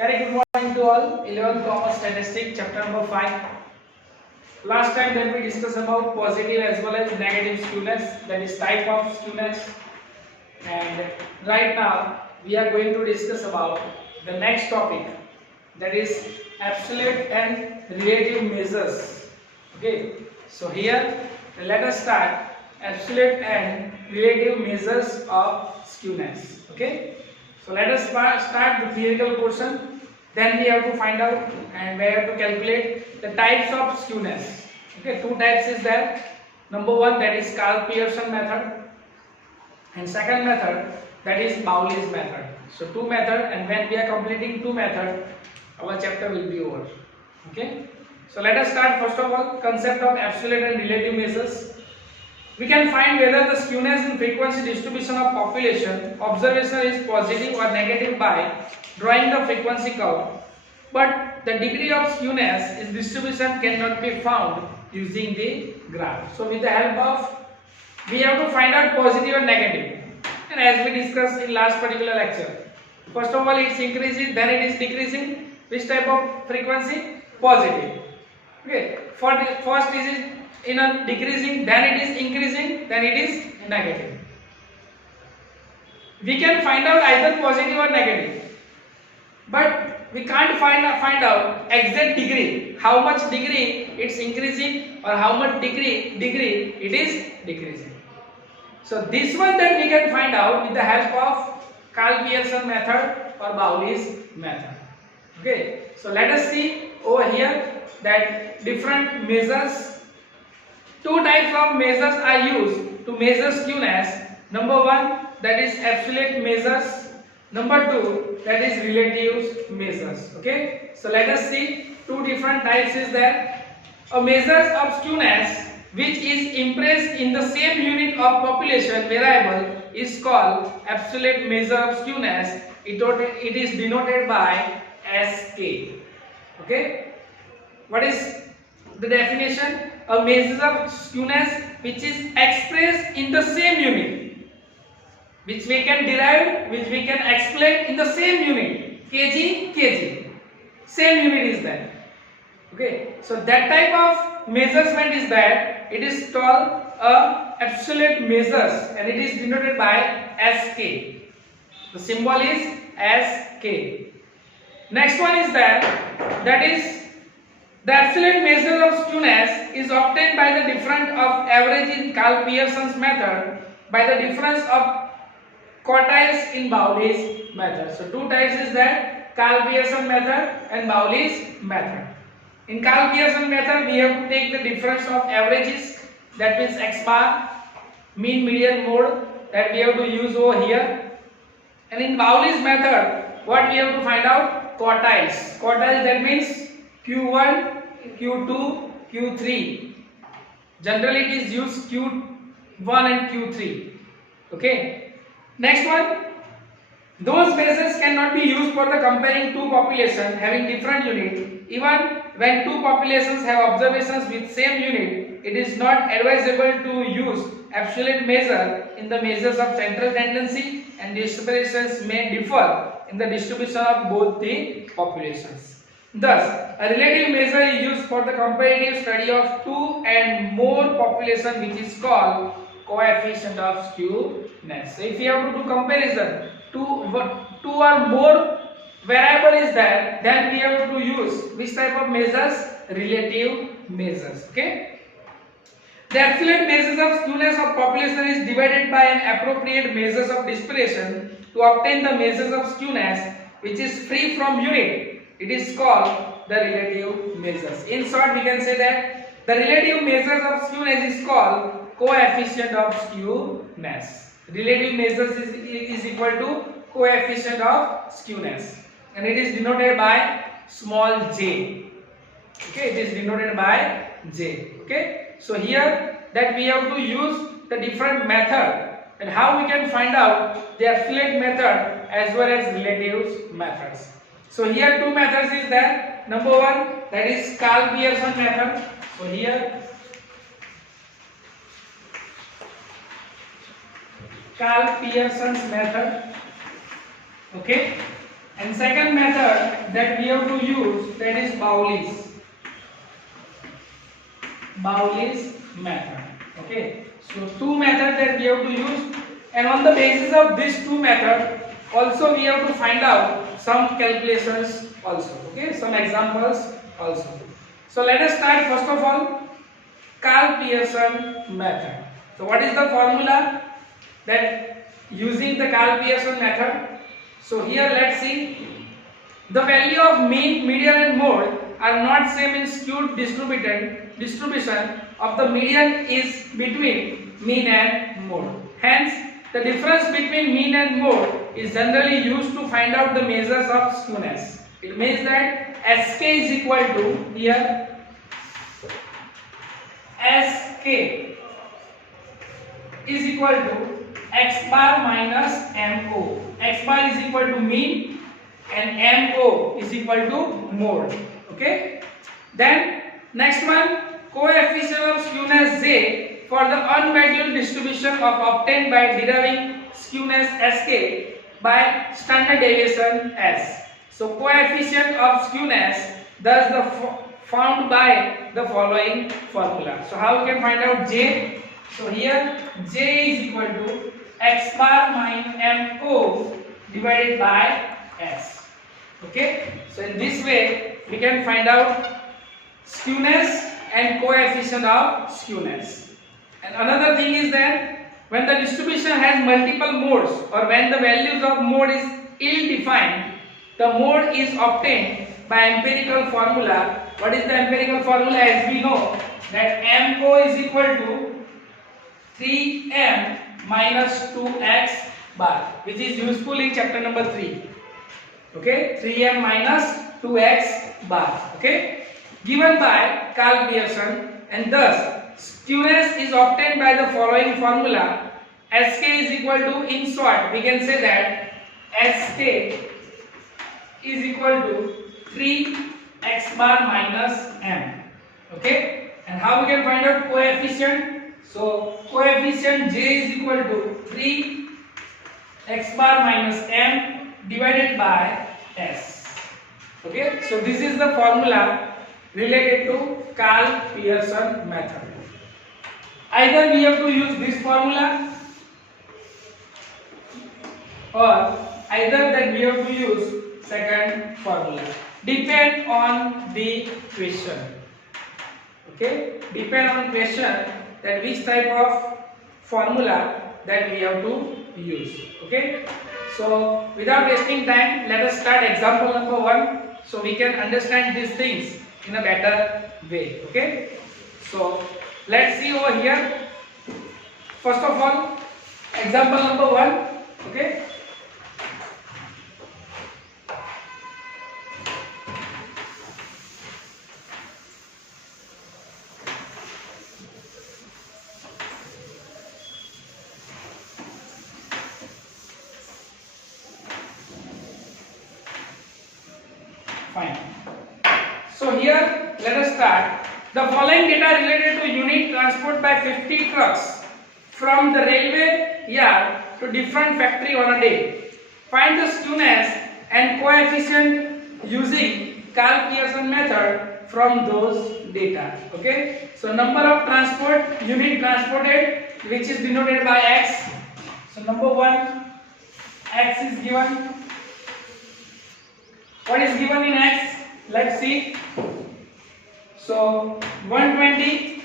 Very good morning to all. 11th Commerce Statistics, chapter number 5. Last time that we discussed about positive as well as negative skewness, that is type of skewness. And right now we are going to discuss about the next topic, that is absolute and relative measures. Okay, so here let us start absolute and relative measures of skewness. Okay, so let us start the theoretical portion. Then we have to find out and we have to calculate the types of skewness. Okay, two types is there. Number one, that is Karl Pearson method, and second method, that is Bowley's method. So two method, and when we are completing two method, our chapter will be over. Okay, so let us start first of all concept of absolute and relative measures. We can find whether the skewness in frequency distribution of population observation is positive or negative by drawing the frequency curve, but the degree of skewness in distribution cannot be found using the graph. So with the help of, we have to find out positive and negative, and as we discussed in last particular lecture, first of all it's increasing, then it is decreasing. Which type of frequency? Positive. Okay, for the first is in a decreasing, then it is increasing, then it is negative. We can find out either positive or negative, but we can't find out exact degree, how much degree it's increasing or how much degree it is decreasing. So this one then we can find out with the help of Karl Pearson method or Bowley's method. Okay, so let us see over here that different measures, two types of measures are used to measure skewness. Number one, that is absolute measures. Number two, that is relative measures. Okay, so let us see two different types is there. A measure of skewness which is impressed in the same unit of population variable is called absolute measure of skewness. It is denoted by SK. Okay, what is the definition? A measure of skewness which is expressed in the same unit, which we can derive, which we can explain in the same unit, kg, same unit is there. Okay, so that type of measurement is that it is called absolute measures, and it is denoted by SK. The symbol is SK. Next one is that is the absolute measure of skewness is obtained by the difference of average in Karl Pearson's method by the difference of quartiles in Bowley's method. So two types is that Karl Pearson method and Bowley's method. In Karl Pearson method we have to take the difference of averages, that means x bar, mean, median, mode, that we have to use over here. And in Bowley's method what we have to find out? Quartiles. Quartiles, that means Q1, Q2, Q3. Generally it is used Q1 and Q3. Okay. Next one. Those measures cannot be used for the comparing two populations having different unit. Even when two populations have observations with same unit, it is not advisable to use absolute measure in the measures of central tendency, and distributions may differ in the distribution of both the populations. Thus, a relative measure is used for the comparative study of two and more population, which is called coefficient of skewness. So if you have to do comparison, two or more variable is there, then we have to use which type of measures? Relative measures. Okay. The absolute measures of skewness of population is divided by an appropriate measures of dispersion to obtain the measures of skewness which is free from unit. It is called the relative measures. In short, we can say that the relative measures of skewness is called coefficient of skewness. Relative measures is equal to coefficient of skewness, and it is denoted by small j. Okay, it is denoted by j. Okay, so here that we have to use the different method, and how we can find out the absolute method as well as relative methods. So here two methods is there. Number one, that is Karl Pearson method. So here Karl Pearson's method. Okay, and second method that we have to use, that is Bowley's method. Okay, so two methods that we have to use, and on the basis of these two methods also we have to find out some calculations also. Okay, some examples also. So let us start first of all Karl-Pearson method. So what is the formula that using the Karl-Pearson method? So here let's see, the value of mean, median and mode are not same in skewed distribution of the median is between mean and mode. Hence, the difference between mean and mode is generally used to find out the measures of skewness. It means that Sk is equal to, here Sk is equal to x bar minus mo. X bar is equal to mean and mo is equal to mode. Okay, then next one, coefficient of skewness j for the unvalued distribution of obtained by deriving skewness Sk by standard deviation S. So coefficient of skewness thus found by the following formula. So how we can find out j? So here j is equal to x bar minus mo divided by s. Okay, so in this way we can find out skewness and coefficient of skewness. And another thing is that when the distribution has multiple modes, or when the values of mode is ill-defined, the mode is obtained by empirical formula. What is the empirical formula? As we know that mo is equal to 3m minus 2x bar, which is useful in chapter number 3. Okay, 3m minus 2x bar. Okay, given by Karl-Pearson, and thus skewness is obtained by the following formula. Sk is equal to, in short we can say that Sk is equal to 3x bar minus m. Okay, and how we can find out coefficient? So coefficient j is equal to 3x bar minus m divided by s. Okay, so this is the formula related to Karl-Pearson method. Either we have to use this formula, or either that we have to use second formula. Depend on the question. Okay, depend on question that which type of formula that we have to use. Okay, so without wasting time, let us start example number 1, so we can understand these things in a better way. Okay, so let's see over here. First of all, example number 1. Okay, fine. So here let us start. The following data related to unit transport by 50 trucks from the railway yard to different factory on a day. Find the skewness and coefficient using Karl-Pearson method from those data. Okay, so number of transport unit transported, which is denoted by x. So number 1, x is given. What is given in x? Let's see. So 120,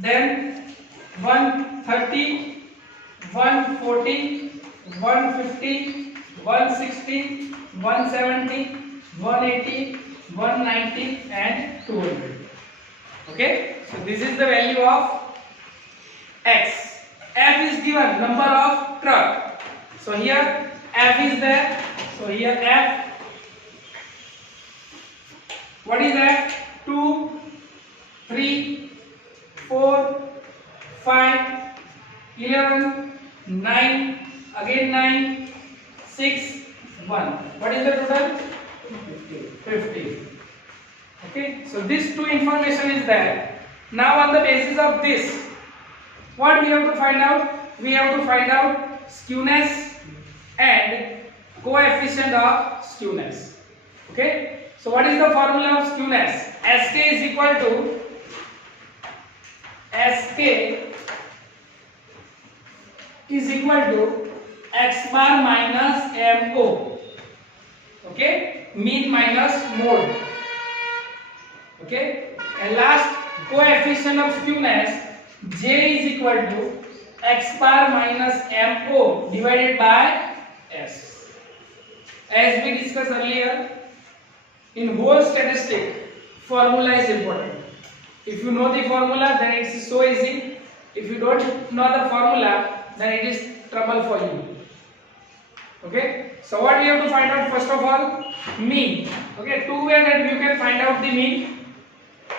then 130, 140, 150, 160, 170, 180, 190 and 200. Okay, so this is the value of x. F is given, number of truck. So here F is there. So here F. What is that? 2, 3, 4, 5, 11, 9, again 9, 6, 1. What is the total? 50. Okay, so this two information is there. Now on the basis of this, what we have to find out? We have to find out skewness and coefficient of skewness. Okay, so what is the formula of skewness? Sk is equal to x bar minus mo. Okay, mean minus mode. Okay, and last coefficient of skewness, j is equal to x bar minus mo divided by s. As we discussed earlier, in whole statistic, formula is important. If you know the formula, then it is so easy. If you don't know the formula, then it is trouble for you. Okay, so what we have to find out first of all? Mean. Okay, two ways that you can find out the mean: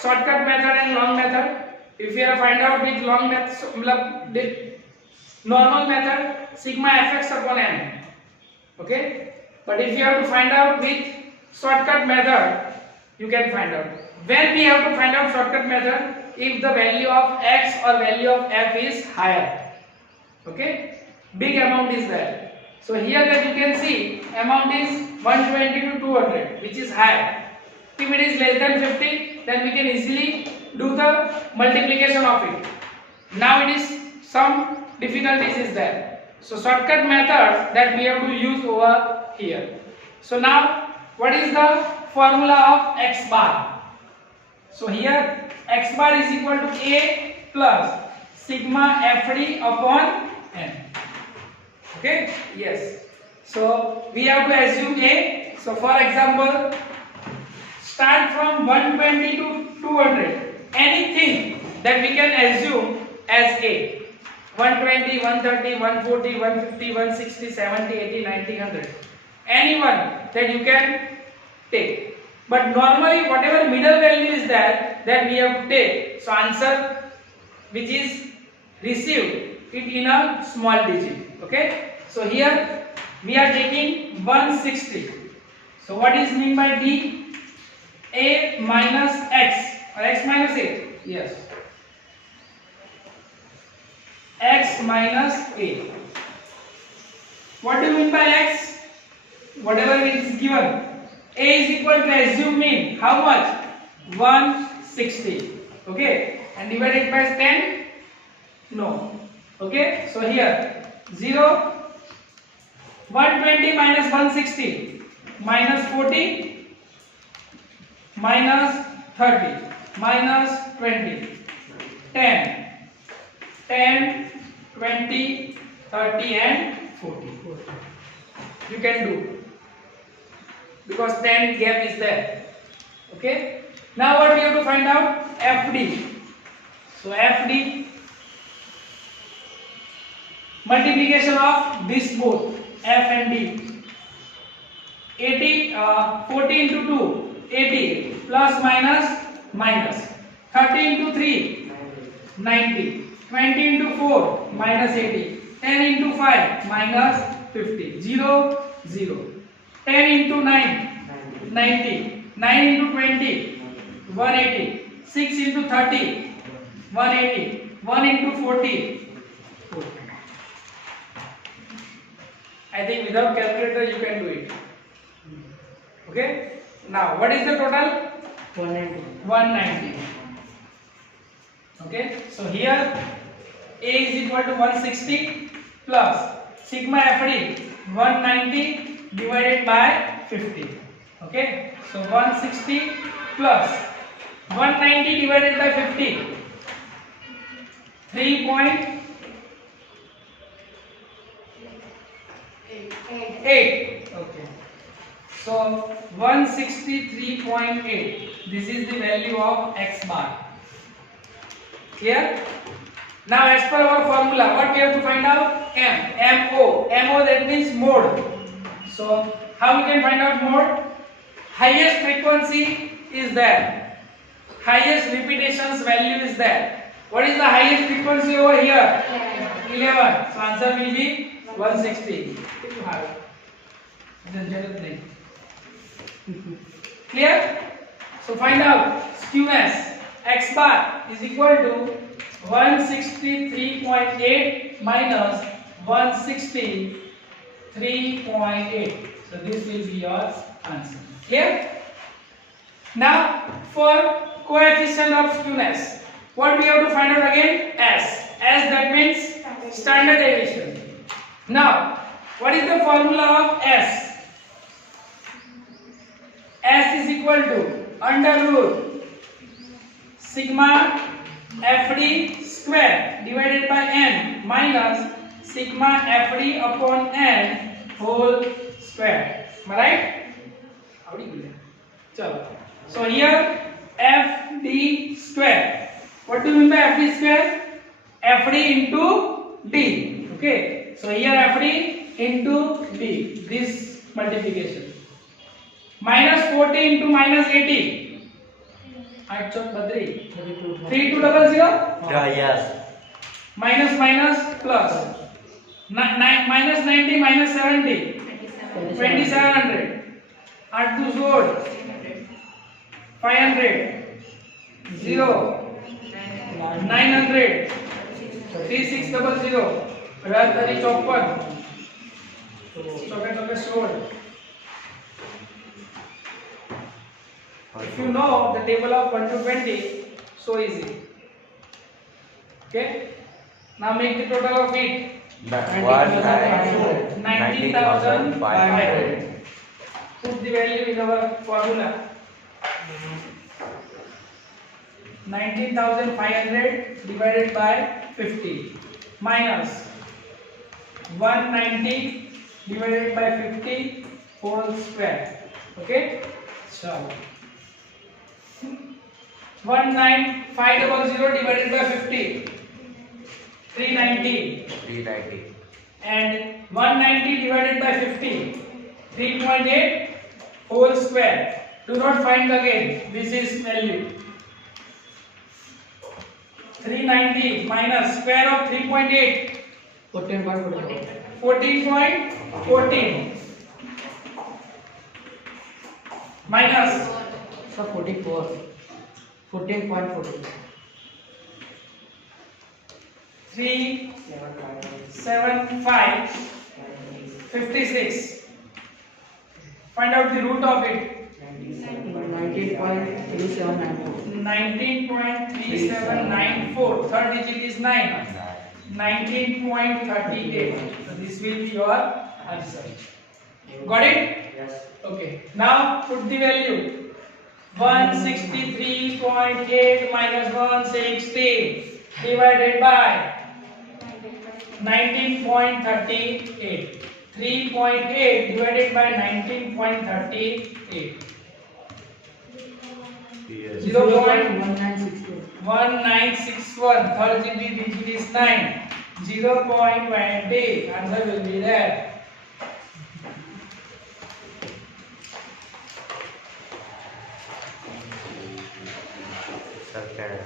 shortcut method and long method. If you have find out with long method, so the normal method, sigma fx upon n. Okay, but if you have to find out with shortcut method, you can find out. When we have to find out shortcut method, if the value of x or value of f is higher. Okay, big amount is there. So here that you can see amount is 120 to 200, which is high. If it is less than 50, then we can easily do the multiplication of it. Now it is some difficulties is there. So shortcut method that we have to use over here. So now what is the formula of x bar? So here x bar is equal to a plus sigma fd upon n. Okay, yes. So we have to assume a. So for example, start from 120 to 200. Anything that we can assume as a. 120, 130, 140, 150, 160, 70, 80, 90, 100. Anyone that you can take. But normally whatever middle value is there, that we have to take. So answer which is received it in a small digit. Okay. So here we are taking 160. So what is mean by D? A minus x or x minus a? Yes. X minus a. What do you mean by x? Whatever it is given. A is equal to assume mean. How much? 160. Okay. And divided by 10? No. Okay. So here 0. 120 minus 160 minus 40 minus 30 minus 20 10 10 20 30 and 40. You can do because 10 gap is there. Okay. Now what we have to find out? FD. So FD, multiplication of this both f and d. 40 into 2 80 plus minus minus 30 into 3 90 20 into 4 minus 80 10 into 5 minus 50 0 0 10 into 9 90 9 into 20 180 6 into 30 180 1 into 40 40. I think without calculator you can do it. Okay. Now what is the total? 190. 190. Okay. So here A is equal to 160 plus sigma FD 190 divided by 50. Okay. So 160 plus 190 divided by 50. 3.8. Okay. So 163.8. This is the value of x bar. Clear? Now as per our formula, what we have to find out? MO. MO, that means mode. So how we can find out mode? Highest frequency is there. Highest repetitions value is there. What is the highest frequency over here? 11. So answer will be 160. Clear? So find out skewness. X bar is equal to 163.8 minus 163.8. So this will be your answer. Clear? Now for coefficient of skewness, what we have to find out again? S. S, that means standard deviation. Now what is the formula of S? S is equal to under root sigma FD square divided by n minus sigma FD upon n whole square. Am I right? Chalo. So here FD square. What do you mean by FD square? FD into D. Okay. So here FD into D. This multiplication. Minus 40 into minus 80. 8 chok 3. 3200. Yes. Minus minus plus. Minus 90 minus 70. 2700. 8 2 4. 500. 0. 900. 3600. 30 54. 16. If you know the table of 1 to 20, so easy. Okay. Now make the total of it. 19,500. Put the value in our formula. 19,500 divided by 50 minus 190 divided by 50 whole square. Okay. So 19500 divided by 50, 390, and 190 divided by 50, 3.8 whole square. Do not find again. This is value. 390 minus square of 3.8. 14.14 minus 14.14. 375 56. Find out the root of it. 19.3794. 19.3794. Third digit is 9. 19.38. So this will be your answer. Got it? Yes. Okay. Now put the value. 163.8 minus 160 divided by 19.38. 3.8 divided by 19.38. 0.1961. Third digit is 9. 0.20. Answer will be there. Okay.